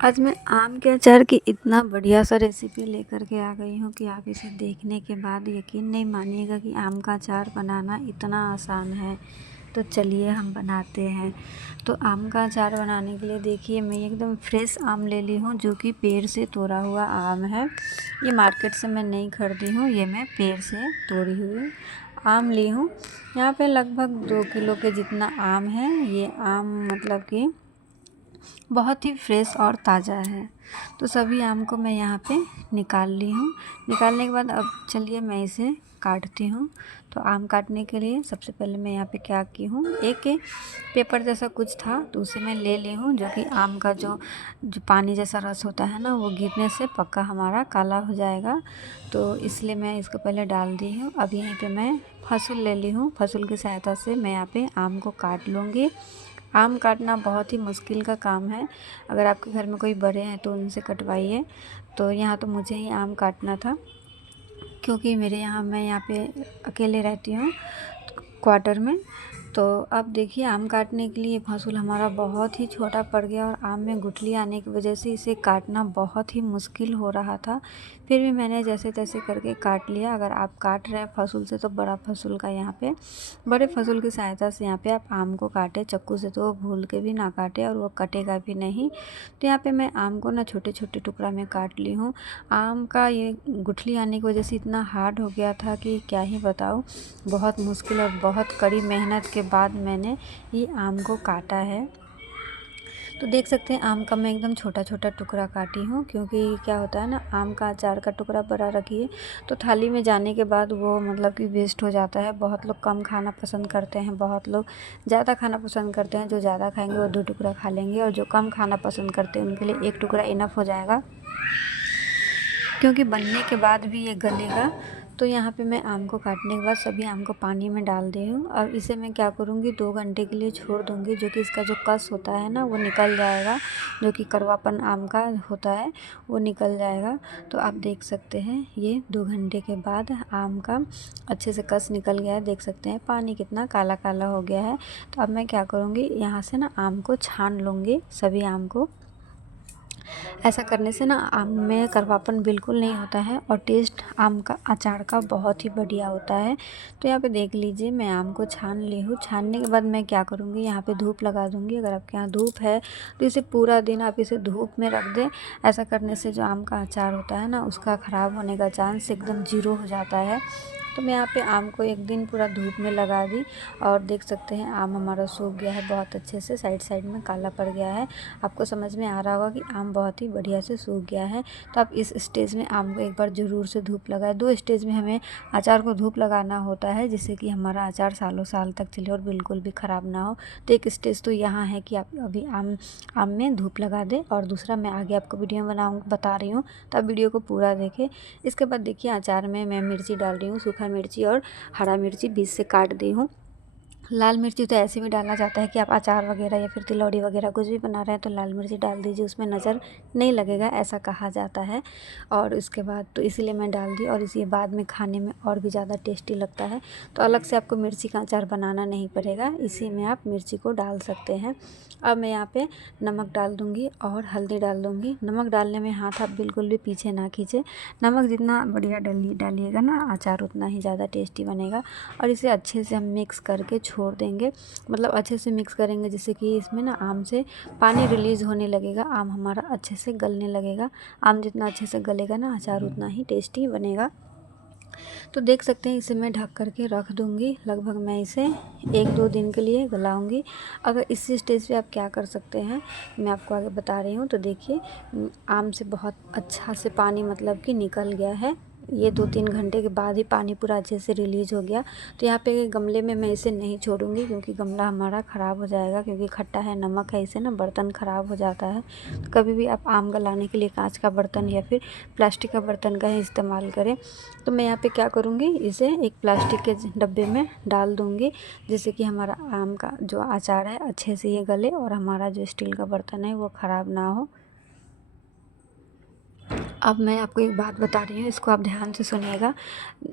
आज मैं आम के अचार की इतना बढ़िया सा रेसिपी लेकर के आ गई हूँ कि आप इसे देखने के बाद यकीन नहीं मानिएगा कि आम का अचार बनाना इतना आसान है। तो चलिए हम बनाते हैं। तो आम का अचार बनाने के लिए देखिए मैं एकदम फ्रेश आम ले ली हूँ, जो कि पेड़ से तोड़ा हुआ आम है। ये मार्केट से मैं नहीं खरीदी हूँ, ये मैं पेड़ से तोड़ी हुई आम ली हूँ। यहाँ पे लगभग 2 किलो के जितना आम है। ये आम मतलब कि बहुत ही फ्रेश और ताज़ा है। तो सभी आम को मैं यहाँ पे निकाल ली हूँ। निकालने के बाद अब चलिए मैं इसे काटती हूँ। तो आम काटने के लिए सबसे पहले मैं यहाँ पे क्या की हूँ, एक पेपर जैसा कुछ था तो उसे मैं ले ली हूँ, जो कि आम का जो पानी जैसा रस होता है ना, वो गिरने से पक्का हमारा काला हो जाएगा। तो इसलिए मैं इसको पहले डाल दी हूँ। अब यहीं पे मैं फसुल ले ली हूँ। फसुल की सहायता से मैं यहाँ पे आम को काट लूँगी। आम काटना बहुत ही मुश्किल का काम है। अगर आपके घर में कोई बड़े हैं तो उनसे कटवाइए। तो यहाँ तो मुझे ही आम काटना था, क्योंकि मैं यहाँ पे अकेले रहती हूँ क्वार्टर में। तो अब देखिए आम काटने के लिए फसूल हमारा बहुत ही छोटा पड़ गया और आम में गुठली आने की वजह से इसे काटना बहुत ही मुश्किल हो रहा था। फिर भी मैंने जैसे तैसे करके काट लिया। अगर आप काट रहे हैं फसूल से तो बड़ा फसूल का यहाँ पे, बड़े फसूल की सहायता से यहाँ पे आप आम को काटें। चाकू से तो वो भूल के भी ना काटे और वो कटेगा भी नहीं। तो यहाँ पे मैं आम को ना छोटे छोटे टुकड़ा में काट ली हूँ। आम का ये गुठली आने की वजह से इतना हार्ड हो गया था कि क्या ही बताऊँ। बहुत मुश्किल और बहुत कड़ी मेहनत के बाद मैंने ये आम को काटा है। तो देख सकते हैं आम का मैं एकदम छोटा छोटा टुकड़ा काटी हूँ, क्योंकि क्या होता है ना, आम का अचार का टुकड़ा बड़ा रखिए तो थाली में जाने के बाद वो मतलब कि वेस्ट हो जाता है। बहुत लोग कम खाना पसंद करते हैं, बहुत लोग ज़्यादा खाना पसंद करते हैं। जो ज़्यादा खाएंगे वो 2 टुकड़ा खा लेंगे, और जो कम खाना पसंद करते हैं उनके लिए 1 टुकड़ा इनफ हो जाएगा, क्योंकि बनने के बाद भी ये गलेगा। तो यहाँ पे मैं आम को काटने के बाद सभी आम को पानी में डाल दी हूँ। और इसे मैं क्या करूँगी, 2 घंटे के लिए छोड़ दूँगी, जो कि इसका जो कस होता है ना वो निकल जाएगा, जो कि कड़वापन आम का होता है वो निकल जाएगा। तो आप देख सकते हैं ये 2 घंटे के बाद आम का अच्छे से कस निकल गया है। देख सकते हैं पानी कितना काला काला हो गया है। तो अब मैं क्या करूँगी, यहाँ से ना आम को छान लूँगी, सभी आम को। ऐसा करने से ना आम में कड़वापन बिल्कुल नहीं होता है और टेस्ट आम का अचार का बहुत ही बढ़िया होता है। तो यहाँ पे देख लीजिए मैं आम को छान ली हूँ। छानने के बाद मैं क्या करूँगी, यहाँ पे धूप लगा दूँगी। अगर आपके यहाँ धूप है तो इसे पूरा दिन आप इसे धूप में रख दें। ऐसा करने से जो आम का अचार होता है ना, उसका ख़राब होने का चांस एकदम 0 हो जाता है। तो मैं यहाँ पे आम को 1 दिन पूरा धूप में लगा दी, और देख सकते हैं आम हमारा सूख गया है बहुत अच्छे से, साइड साइड में काला पड़ गया है। आपको समझ में आ रहा होगा कि आम बहुत ही बढ़िया से सूख गया है। तो आप इस स्टेज में आम को एक बार ज़रूर से धूप लगाएं। 2 स्टेज में हमें अचार को धूप लगाना होता है, जिससे कि हमारा अचार सालों साल तक चले और बिल्कुल भी ख़राब ना हो। तो एक स्टेज तो यहाँ है कि आप अभी आम में धूप लगा दें, और दूसरा मैं आगे आपको वीडियो में बता रही हूँ, तो आप वीडियो को पूरा देखें। इसके बाद देखिए अचार में मैं मिर्ची डाल रही हूँ, सूखा मिर्ची और हरा मिर्ची बीच से काट दी हूँ। लाल मिर्ची तो ऐसे भी डालना चाहता है कि आप अचार वगैरह या फिर तिलौड़ी वगैरह कुछ भी बना रहे हैं तो लाल मिर्ची डाल दीजिए, उसमें नज़र नहीं लगेगा, ऐसा कहा जाता है। और उसके बाद तो इसीलिए मैं डाल दी, और इसी बाद में खाने में और भी ज़्यादा टेस्टी लगता है। तो अलग से आपको मिर्ची का अचार बनाना नहीं पड़ेगा, इसी में आप मिर्ची को डाल सकते हैं। अब मैं यहाँ पे नमक डाल दूँगी और हल्दी डाल दूँगी। नमक डालने में हाथ आप बिल्कुल भी पीछे ना खींचे। नमक जितना बढ़िया डालिएगा ना अचार, उतना ही ज़्यादा टेस्टी बनेगा। और इसे अच्छे से हम मिक्स करके छोड़ देंगे, मतलब अच्छे से मिक्स करेंगे जिससे कि इसमें ना आम से पानी रिलीज़ होने लगेगा, आम हमारा अच्छे से गलने लगेगा। आम जितना अच्छे से गलेगा ना अचार उतना ही टेस्टी बनेगा। तो देख सकते हैं इसे मैं ढक करके रख दूँगी। लगभग मैं इसे 1-2 दिन के लिए गलाऊँगी। अगर इसी स्टेज पे आप क्या कर सकते हैं, मैं आपको आगे बता रही हूँ। तो देखिए आम से बहुत अच्छा से पानी मतलब कि निकल गया है। ये 2-3 घंटे के बाद ही पानी पूरा अच्छे से रिलीज़ हो गया। तो यहाँ पे गमले में मैं इसे नहीं छोड़ूंगी, क्योंकि गमला हमारा ख़राब हो जाएगा, क्योंकि खट्टा है, नमक है, इससे ना बर्तन ख़राब हो जाता है। तो कभी भी आप आम गलाने के लिए कांच का बर्तन या फिर प्लास्टिक का बर्तन का ही इस्तेमाल करें। तो मैं यहाँ पे क्या करूँगी, इसे एक प्लास्टिक के डब्बे में डाल दूँगी, जिससे कि हमारा आम का जो अचार है अच्छे से ये गले और हमारा जो स्टील का बर्तन है वो ख़राब ना हो। अब मैं आपको एक बात बता रही हूँ, इसको आप ध्यान से सुनिएगा।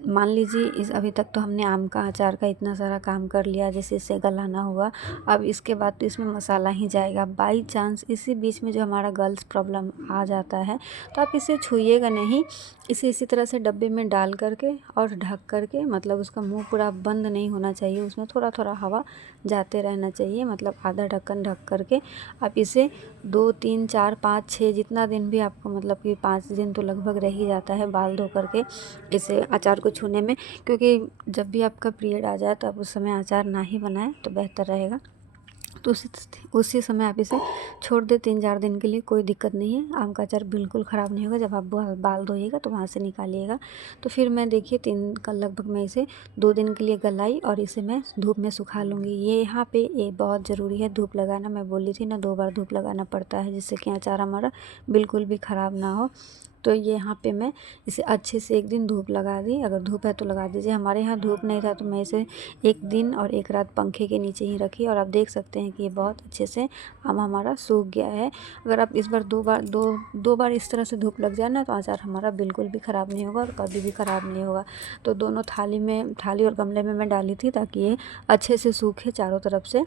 मान लीजिए इस अभी तक तो हमने आम का अचार का इतना सारा काम कर लिया, जैसे इसे गलाना हुआ। अब इसके बाद तो इसमें मसाला ही जाएगा। बाई चांस इसी बीच में जो हमारा गर्ल्स प्रॉब्लम आ जाता है, तो आप इसे छूइएगा नहीं। इसे इसी तरह से डब्बे में डाल करके और ढक करके, मतलब उसका मुंह पूरा बंद नहीं होना चाहिए, उसमें थोड़ा थोड़ा हवा जाते रहना चाहिए, मतलब आधा ढक्कन ढक करके आप इसे 2 3 4 5 6 जितना दिन भी आपको, मतलब कि 5 दिन तो लगभग रह ही जाता है बाल धो करके इसे अचार को छूने में। क्योंकि जब भी आपका पीरियड आ जाए तो आप उस समय अचार ना ही बनाएं तो बेहतर रहेगा। तो उसी समय आप इसे छोड़ दें 3 4 दिन के लिए, कोई दिक्कत नहीं है। आम का अचार बिल्कुल ख़राब नहीं होगा। जब आप बाल धोइएगा तो वहाँ से निकालिएगा। तो फिर मैं देखिए 3 का लगभग मैं इसे 2 दिन के लिए गलाई और इसे मैं धूप में सुखा लूँगी। ये यहाँ पे ये बहुत ज़रूरी है धूप लगाना। मैं बोली थी ना 2 बार धूप लगाना पड़ता है, जिससे कि अचार हमारा बिल्कुल भी ख़राब ना हो। तो ये यहाँ पे मैं इसे अच्छे से 1 दिन धूप लगा दी। अगर धूप है तो लगा दीजिए। हमारे यहाँ धूप नहीं था तो मैं इसे 1 दिन और 1 रात पंखे के नीचे ही रखी, और आप देख सकते हैं कि ये बहुत अच्छे से आम हमारा सूख गया है। अगर आप इस बार दो बार इस तरह से धूप लग जाए ना, तो अचार हमारा बिल्कुल भी ख़राब नहीं होगा और कभी भी ख़राब नहीं होगा। तो दोनों थाली और गमले में मैं डाली थी ताकि ये अच्छे से सूखे चारों तरफ से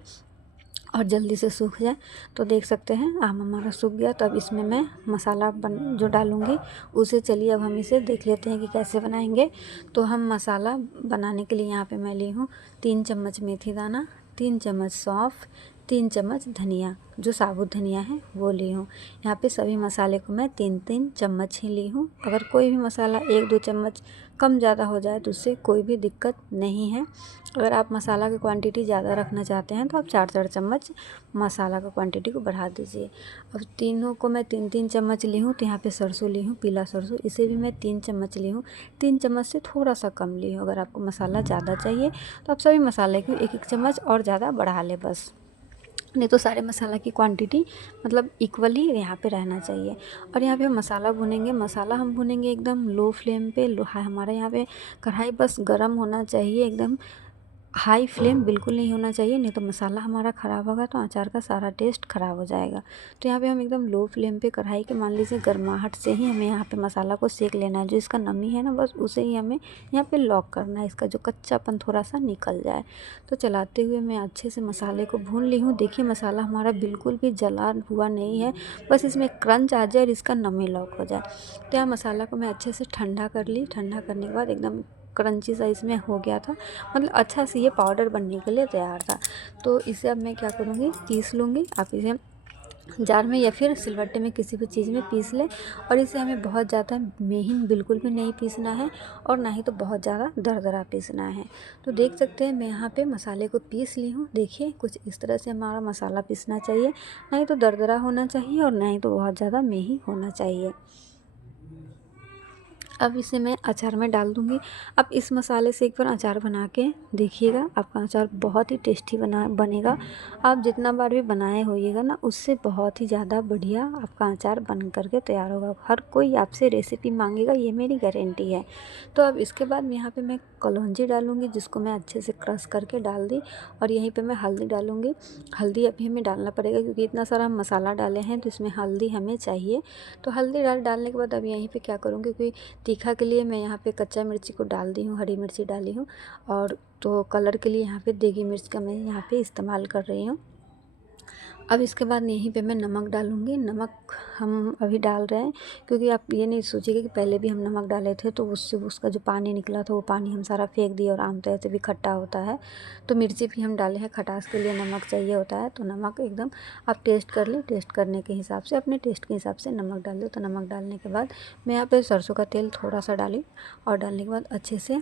और जल्दी से सूख जाए। तो देख सकते हैं आम हमारा सूख गया। तो अब इसमें मैं मसाला जो डालूँगी उसे चलिए अब हम इसे देख लेते हैं कि कैसे बनाएंगे। तो हम मसाला बनाने के लिए यहाँ पे मैं ली हूँ 3 चम्मच मेथी दाना, 3 चम्मच सौंफ, 3 चम्मच धनिया, जो साबुत धनिया है वो ली हूँ। यहाँ पे सभी मसाले को मैं 3 चम्मच ही ली हूँ। अगर कोई भी मसाला 1 2 चम्मच कम ज़्यादा हो जाए तो उससे कोई भी दिक्कत नहीं है। अगर आप मसाला की क्वांटिटी ज़्यादा रखना चाहते हैं तो आप 4 चम्मच मसाला का क्वांटिटी को बढ़ा दीजिए। अब तीनों को मैं 3 चम्मच ली हूँ। तो यहाँ पे सरसों ली हूँ, पीला सरसों, इसे भी मैं 3 चम्मच ली हूँ। 3 चम्मच से थोड़ा सा कम ली हूँ। अगर आपको मसाला ज़्यादा चाहिए तो आप सभी मसाले को 1 1 चम्मच और ज़्यादा बढ़ा लें बस। नहीं तो सारे मसाला की क्वांटिटी मतलब इक्वली यहाँ पे रहना चाहिए। और यहाँ पे हम मसाला भुनेंगे। मसाला हम भुनेंगे एकदम लो फ्लेम पे। हमारा यहाँ पे कढ़ाई बस गर्म होना चाहिए, एकदम हाई फ्लेम बिल्कुल नहीं होना चाहिए, नहीं तो मसाला हमारा ख़राब होगा तो अचार का सारा टेस्ट ख़राब हो जाएगा। तो यहाँ पे हम एकदम लो फ्लेम पे कढ़ाई के, मान लीजिए गर्माहट से ही हमें यहाँ पे मसाला को सेक लेना है। जो इसका नमी है ना, बस उसे ही हमें यहाँ पे लॉक करना है, इसका जो कच्चापन थोड़ा सा निकल जाए। तो चलाते हुए मैं अच्छे से मसाले को भून ली हूँ। देखिए मसाला हमारा बिल्कुल भी जला हुआ नहीं है, बस इसमें क्रंच आ जाए और इसका नमी लॉक हो जाए। तो यहाँ मसाला को मैं अच्छे से ठंडा कर ली। ठंडा करने के बाद एकदम क्रंची सा इसमें हो गया था, मतलब अच्छा से ये पाउडर बनने के लिए तैयार था। तो इसे अब मैं क्या करूँगी, पीस लूँगी। आप इसे जार में या फिर सिलबट्टे में किसी भी चीज़ में पीस लें। और इसे हमें बहुत ज़्यादा महीन बिल्कुल भी नहीं पीसना है और ना ही तो बहुत ज़्यादा दरदरा पीसना है। तो देख सकते हैं मैं यहाँ पे मसाले को पीस ली हूँ। देखिए कुछ इस तरह से हमारा मसाला पीसना चाहिए, ना ही तो दरदरा होना चाहिए और ना ही तो बहुत ज़्यादा महीन होना चाहिए। अब इसे मैं अचार में डाल दूँगी। अब इस मसाले से एक बार अचार बना के देखिएगा, आपका अचार बहुत ही टेस्टी बनेगा। आप जितना बार भी बनाए होइएगा ना, उससे बहुत ही ज़्यादा बढ़िया आपका अचार बन करके तैयार होगा। हर कोई आपसे रेसिपी मांगेगा, ये मेरी गारंटी है। तो अब इसके बाद यहाँ पे मैं कलौंजी डालूँगी, जिसको मैं अच्छे से क्रश करके डाल दी। और यहीं पे मैं हल्दी डालूँगी। हल्दी अभी हमें डालना पड़ेगा क्योंकि इतना सारा हम मसाला डाले हैं, तो इसमें हल्दी हमें चाहिए। तो हल्दी डालने के बाद अब यहीं पे क्या करूँगी, क्योंकि तीखा के लिए मैं यहाँ पे कच्चा मिर्ची को डाल दी हूँ, हरी मिर्ची डाली हूँ। और तो कलर के लिए यहाँ पे देगी मिर्च का मैं यहाँ पे इस्तेमाल कर रही हूँ। अब इसके बाद यहीं पे मैं नमक डालूँगी। नमक हम अभी डाल रहे हैं क्योंकि आप ये नहीं सोचिएगा कि पहले भी हम नमक डाले थे तो उससे उसका जो पानी निकला था वो पानी हम सारा फेंक दिए। और आम तो ऐसे भी खट्टा होता है, तो मिर्ची भी हम डाले हैं, खटास के लिए नमक चाहिए होता है। तो नमक एकदम आप टेस्ट कर लें, टेस्ट करने के हिसाब से, अपने टेस्ट के हिसाब से नमक डाल दो। तो नमक डालने के बाद मैं यहाँ पर सरसों का तेल थोड़ा सा डाली और डालने के बाद अच्छे से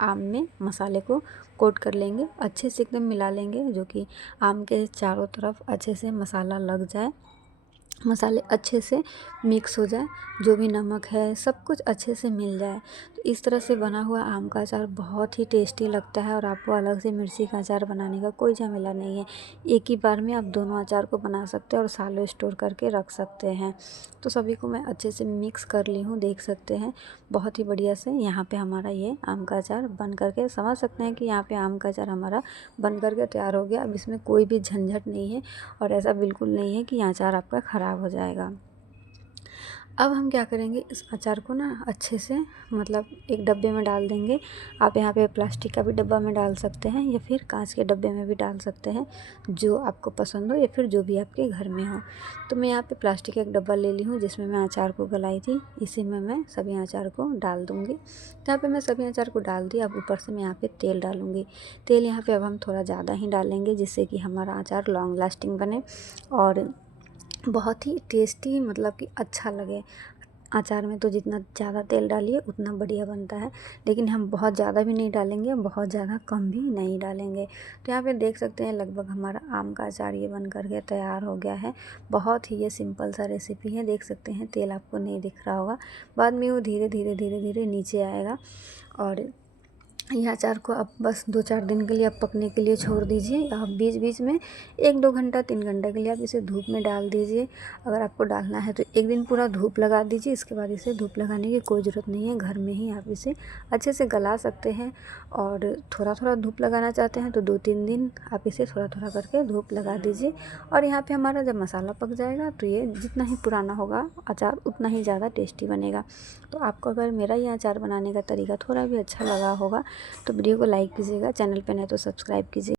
आम में मसाले को कोट कर लेंगे, अच्छे से एकदम मिला लेंगे, जो कि आम के चारों तरफ अच्छे से मसाला लग जाए, मसाले अच्छे से मिक्स हो जाए, जो भी नमक है सब कुछ अच्छे से मिल जाए। तो इस तरह से बना हुआ आम का अचार बहुत ही टेस्टी लगता है और आपको अलग से मिर्ची का अचार बनाने का कोई झमेला नहीं है। एक ही बार में आप दोनों अचार को बना सकते हैं और सालों स्टोर करके रख सकते हैं। तो सभी को मैं अच्छे से मिक्स कर ली हूँ, देख सकते हैं बहुत ही बढ़िया से यहाँ पे हमारा ये आम का अचार बन करके, समझ सकते हैं कि यहाँ पे आम का अचार हमारा बन करके तैयार हो गया। अब इसमें कोई भी झंझट नहीं है और ऐसा बिल्कुल नहीं है कि अचार आपका ख़राब हो जाएगा। अब हम क्या करेंगे, इस अचार को ना अच्छे से मतलब एक डब्बे में डाल देंगे। आप यहाँ पे प्लास्टिक का भी डब्बा में डाल सकते हैं या फिर कांच के डब्बे में भी डाल सकते हैं, जो आपको पसंद हो या फिर जो भी आपके घर में हो। तो मैं यहाँ पे प्लास्टिक का एक डब्बा ले ली हूँ जिसमें मैं अचार को गलाई थी, इसी में मैं सभी अचार को डाल दूँगी। तो यहाँ पर मैं सभी अचार को डाल दी। अब ऊपर से मैं यहाँ पर तेल डालूँगी। तेल यहाँ पर अब हम थोड़ा ज़्यादा ही डालेंगे जिससे कि हमारा अचार लॉन्ग लास्टिंग बने और बहुत ही टेस्टी मतलब कि अच्छा लगे। अचार में तो जितना ज़्यादा तेल डालिए उतना बढ़िया बनता है, लेकिन हम बहुत ज़्यादा भी नहीं डालेंगे, बहुत ज़्यादा कम भी नहीं डालेंगे। तो यहाँ पे देख सकते हैं लगभग हमारा आम का अचार ये बन कर के तैयार हो गया है। बहुत ही ये सिंपल सा रेसिपी है। देख सकते हैं तेल आपको नहीं दिख रहा होगा, बाद में वो धीरे धीरे धीरे धीरे नीचे आएगा। और यह अचार को आप बस 2-4 दिन के लिए आप पकने के लिए छोड़ दीजिए। आप बीच बीच में 1-2 घंटा 3 घंटा के लिए आप इसे धूप में डाल दीजिए। अगर आपको डालना है तो एक दिन पूरा धूप लगा दीजिए, इसके बाद इसे धूप लगाने की कोई ज़रूरत नहीं है। घर में ही आप इसे अच्छे से गला सकते हैं। और थोड़ा थोड़ा धूप लगाना चाहते हैं तो 2-3 दिन आप इसे थोड़ा थोड़ा करके धूप लगा दीजिए। और यहाँ पे हमारा जब मसाला पक जाएगा तो ये जितना ही पुराना होगा अचार उतना ही ज़्यादा टेस्टी बनेगा। तो आपको अगर मेरा ये अचार बनाने का तरीका थोड़ा भी अच्छा लगा होगा तो वीडियो को लाइक कीजिएगा, चैनल पे नए तो सब्सक्राइब कीजिए।